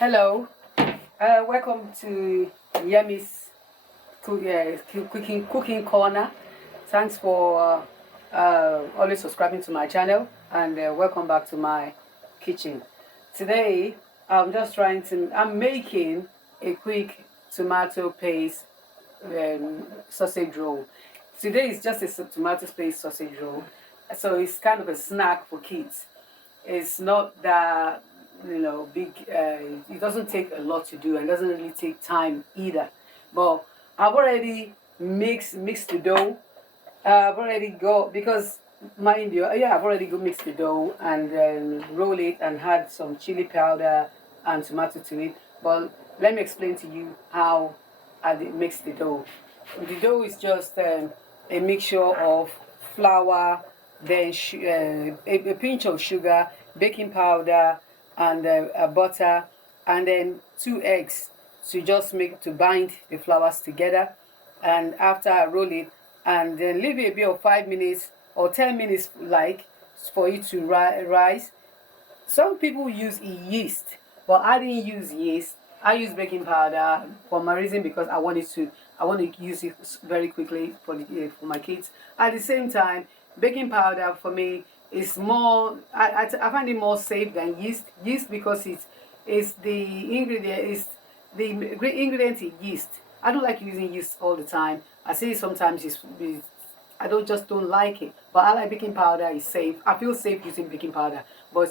Hello, welcome to Yemi's cooking corner. Thanks for always subscribing to my channel and welcome back to my kitchen. Today I'm making a quick tomato paste sausage roll. Today is just a tomato paste sausage roll, so it's kind of a snack for kids. It's not that big. It doesn't take a lot to do and doesn't really take time either. But I've already mixed the dough. I've already got, because mind you, yeah, I've already got mixed the dough and roll it and add some chili powder and tomato to it. But let me explain to you how I mix the dough. The dough is just a mixture of flour, then a pinch of sugar, baking powder, and butter, and then 2 eggs to bind the flours together. And after I roll it, and then leave it a bit of 5 minutes or 10 minutes, like, for it to rise. Some people use yeast, but I didn't use yeast. I use baking powder for my reason, because I want to use it very quickly for my kids. At the same time, baking powder for me is more. I find it more safe than yeast. Yeast, because it's the ingredient is yeast. I don't like using yeast all the time. I say sometimes I don't like it, but I like baking powder. It's safe. I feel safe using baking powder, but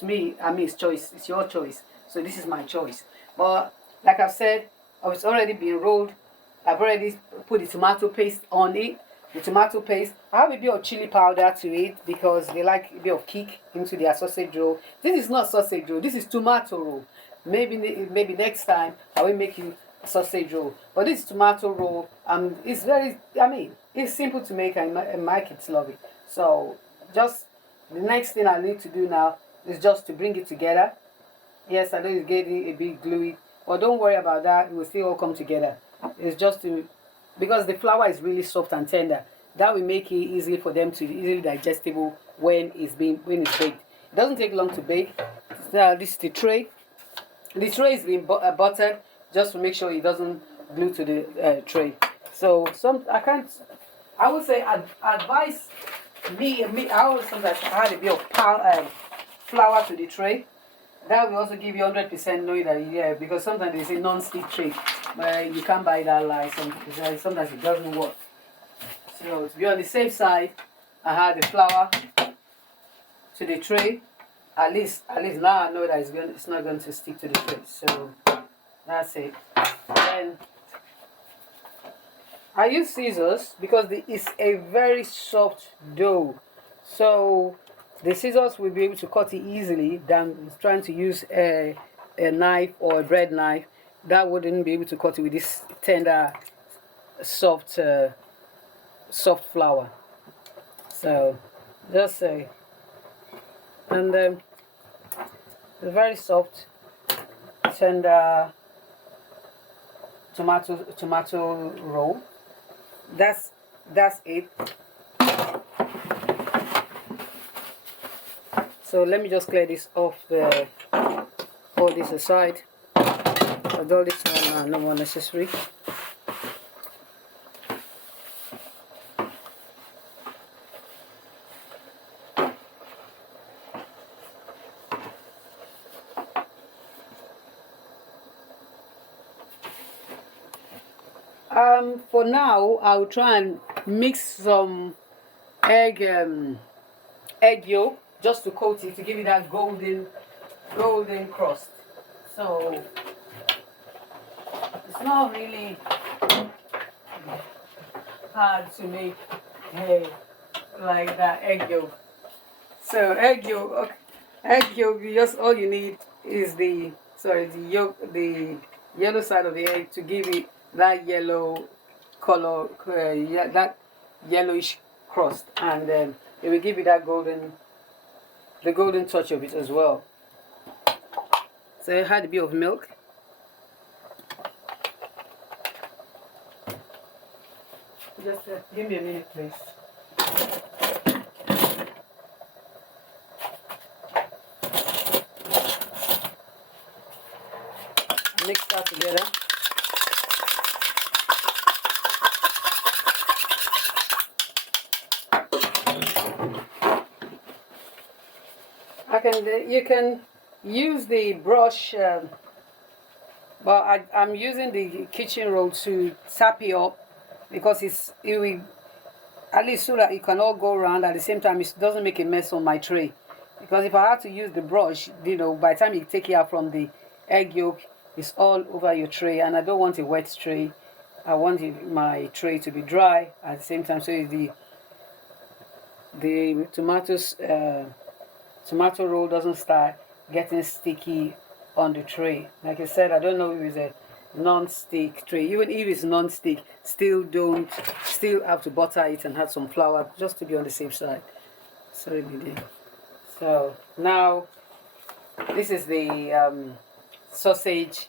to me, I mean, it's choice. It's your choice. So this is my choice. But like I've said, it's already been rolled. I've already put the tomato paste on it. The tomato paste, I have a bit of chili powder to it because they like a bit of kick into their sausage roll. This is not sausage roll. This is tomato roll. Maybe next time I will make you a sausage roll. But this tomato roll, it's very. I mean, it's simple to make, and my kids love it. So just the next thing I need to do now is just to bring it together. Yes, I know it's getting a bit gluey, but don't worry about that. It will still all come together. It's just because the flour is really soft and tender. That will make it easy for them to easily digestible when it's baked. It doesn't take long to bake. This is the tray. The tray is being buttered just to make sure it doesn't glue to the tray. So I would say advise me. I always sometimes add a bit of flour to the tray. That will also give you 100% knowing that, because sometimes they say non-stick tray, but you can't buy that lie. Sometimes it doesn't work. So to be on the safe side, I add the flour to the tray. At least now I know that it's not going to stick to the tray. So that's it. Then I use scissors because it's a very soft dough. So the scissors will be able to cut it easily than trying to use a knife or a bread knife. That wouldn't be able to cut it with this tender, soft flour. So just say, and then the very soft, tender tomato roll. That's it. So let me just clear this off, all this aside. All this one no more necessary. For now, I'll try and mix some egg yolk just to coat it, to give it that golden crust. So it's not really hard to make like that egg yolk. So egg yolk, just all you need is the yellow side of the egg to give it that yellow color, that yellowish crust, and it will give you that the golden touch of it as well. So I had a bit of milk. Just give me a minute, please. mix that together. You can use the brush, but I'm using the kitchen roll to tap it up because it will, at least so that it can all go around at the same time. It doesn't make a mess on my tray. Because if I had to use the brush, by the time you take it out from the egg yolk, it's all over your tray, and I don't want a wet tray. I want my tray to be dry at the same time, so the tomato roll doesn't start getting sticky on the tray. Like I said, I don't know if it's a non-stick tray. Even if it's non-stick, still have to butter it and add some flour just to be on the safe side. Sorry, baby. So now this is the sausage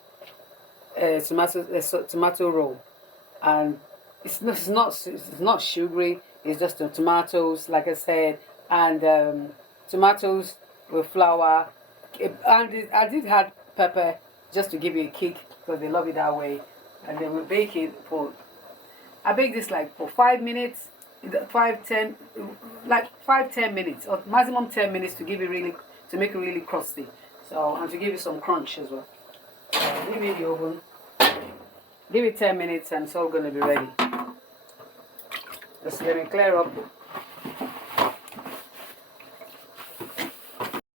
tomato roll, and it's not sugary. It's just the tomatoes, like I said, and tomatoes with flour, and I did add pepper just to give it a kick because they love it that way. And then we bake it I bake this like for 5 minutes, 5-10 minutes, or maximum 10 minutes to make it really crusty. So, and to give it some crunch as well. So leave it in the oven. Give it 10 minutes and it's all going to be ready. Just let me clear up